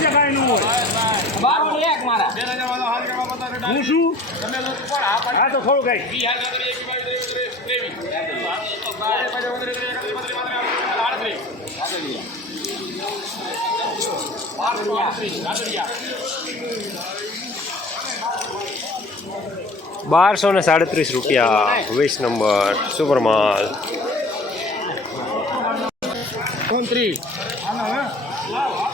છે કાંઈ ન હોય બારો ને એક મારા હું શું હા તો થોડું કઈ બારસો ને સાડત્રીસ રૂપિયા વીસ નંબર સુપરમાલ હા મારે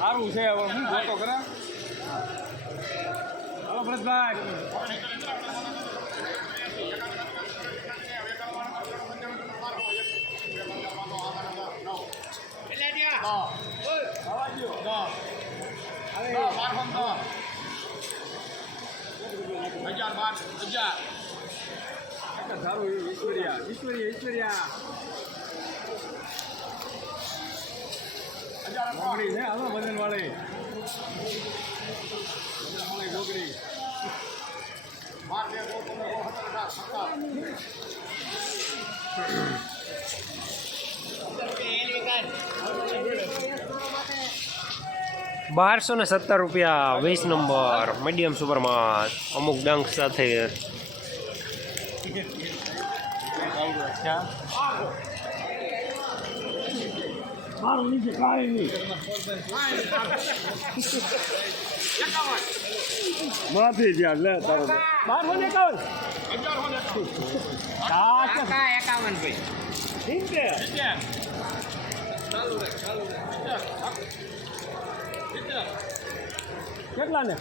સારું છે હવે હું જોતો કરે. હલો ભરતભાઈ. સારું ઈશ્વરિયા ઈશ્વરિયા ઈશ્વરિયા. છોકરી છે હાલો વજન વાળી છોકરી બારસો ને સત્તર રૂપિયા વીસ નંબર મીડિયમ સુપરમાં અમુક ડંક સાથે. મારું નીચે કાંઈ નહીં. માથી જ્યાં લે તારો બારસો ને એકાવન. એકાવન ભાઈ. ઠીક છે. કેટલા ને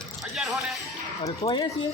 અરે તો એસી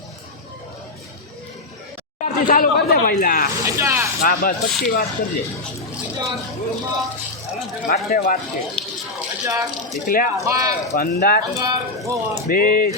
ત્યારથી ચાલુ કરજે પહેલા હા, બસ, પછી વાત કરજે. માથે વાત છે. નીકળ્યા પંદર, વીસ.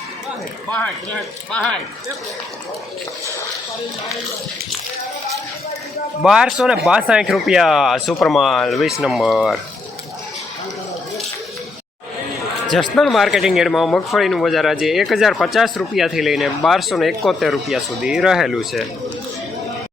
બાહાઠ બારસો ને બાસઠ રૂપિયા સુપરમાલ, વીસ નંબર. જસદણ માર્કેટિંગ એડમાં મગફળીનું બજાર આજે એક હજાર પચાસ રૂપિયાથી લઈને બારસો ને એકોતેર રૂપિયા સુધી રહેલું છે.